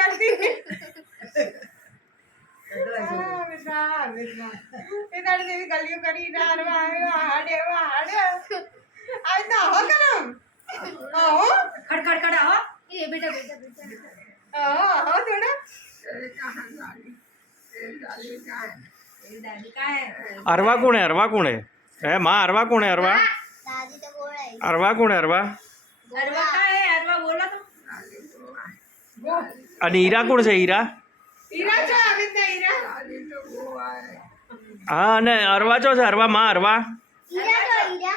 करती इधर से भी गलियों करी इधर हाड़े आज तो हो करम हो खड़ खड़ खड़ आओ ये बेटा बेटा बेटा हो थोड़ा दादी का है अरवा कौन है माँ अरवा कौन है अरवा दादी तो बोल रही अरवा कौन है अरवा अरवा का है अरवा बोला तो અને હીરા કોણ છે હીરા हीरा जो अमित ने हीरा હા અને અરવા ચો છે અરવા માં અરવા हीरा तो हीरा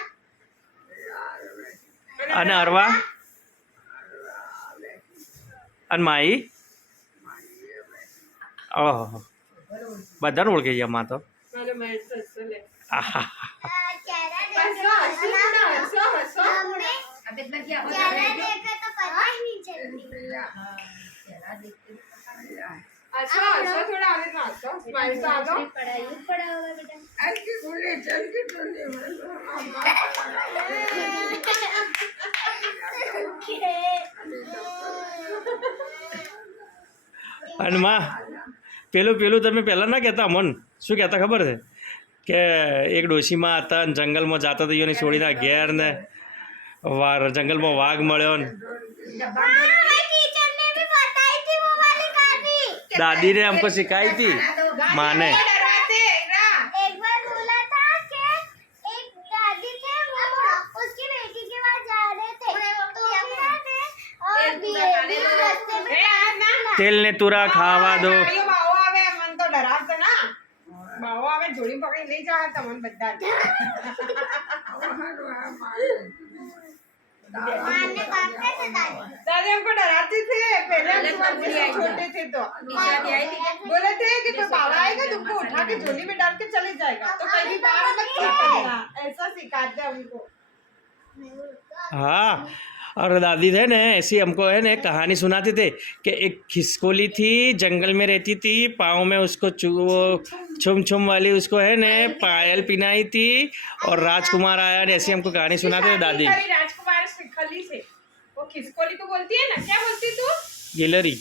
અને અરવા અને માઈ ઓહો બધાને ઓળખી ગયા માં તો मारो मैं तो ले આહા चेहरा हंसो हंसो हंसो हंसो हमने अब इतना क्या हो चेहरा देखे तो पता ही नहीं चलती चेहरा देखते हंसो हंसो थोड़ा आगे ना हंसो स्माइल तो आ दो पढ़ाई पड़ा होगा बेटा અને માં પેલું તમે પહેલાં ના કહેતા મન શું કહેતા ખબર છે કે એક ડોશીમાં હતા ને જંગલમાં જતા હતા એને છોડીને ઘેર ને જંગલમાં વાઘ મળ્યો ને टीचर ने भी बताई थी वो वाली कहानी दादी ने हमको सिखाई थी माँ ने डराते हीरा एक बार बोला था कि एक दादी थे वो उसकी बेटी के पास जा रहे थे तो क्या थे और भी रास्ते में तेल ने तुरा खावा दो આયો બાવો આવે મન તો ડરાવતો ના બાવો આવે જોડી પકડી લઈ જાય તમને બધા मारने काटते थे दादी दादी हमको डराती थी पहले हम छोटे थे तो निशानी आई थी बोले थे कि कोई बाबा आएगा तुमको उठा के झोली में डाल के चले जाएगा तो कभी बाहर मत निकलना ऐसा सिखाते हमको हाँ और दादी थे ना ऐसी हमको है ना एक कहानी सुनाते थे कि एक खिसकोली थी जंगल में रहती थी पाँव में उसको वो छुम वाली उसको है ना पायल पिनाई थी और राजकुमार आया ने ऐसी हमको कहानी सुनाते थे दादी राजकुमार खली से वो खिसकोली तो बोलती है ना क्या बोलती तू गिलरी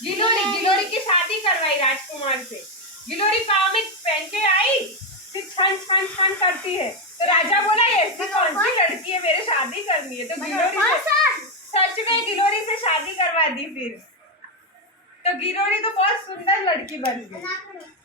गिलोरी की शादी करवाई राजकुमार से गिलोरी पाँव में पहन के आई फिर छन छन छन करती है तो राजा बोला ऐसी कौन सी लड़की है मेरे शादी करनी है तो गिलोरी से सच में गिलोरी से शादी करवा दी फिर तो गिलोरी तो बहुत सुंदर लड़की बन गई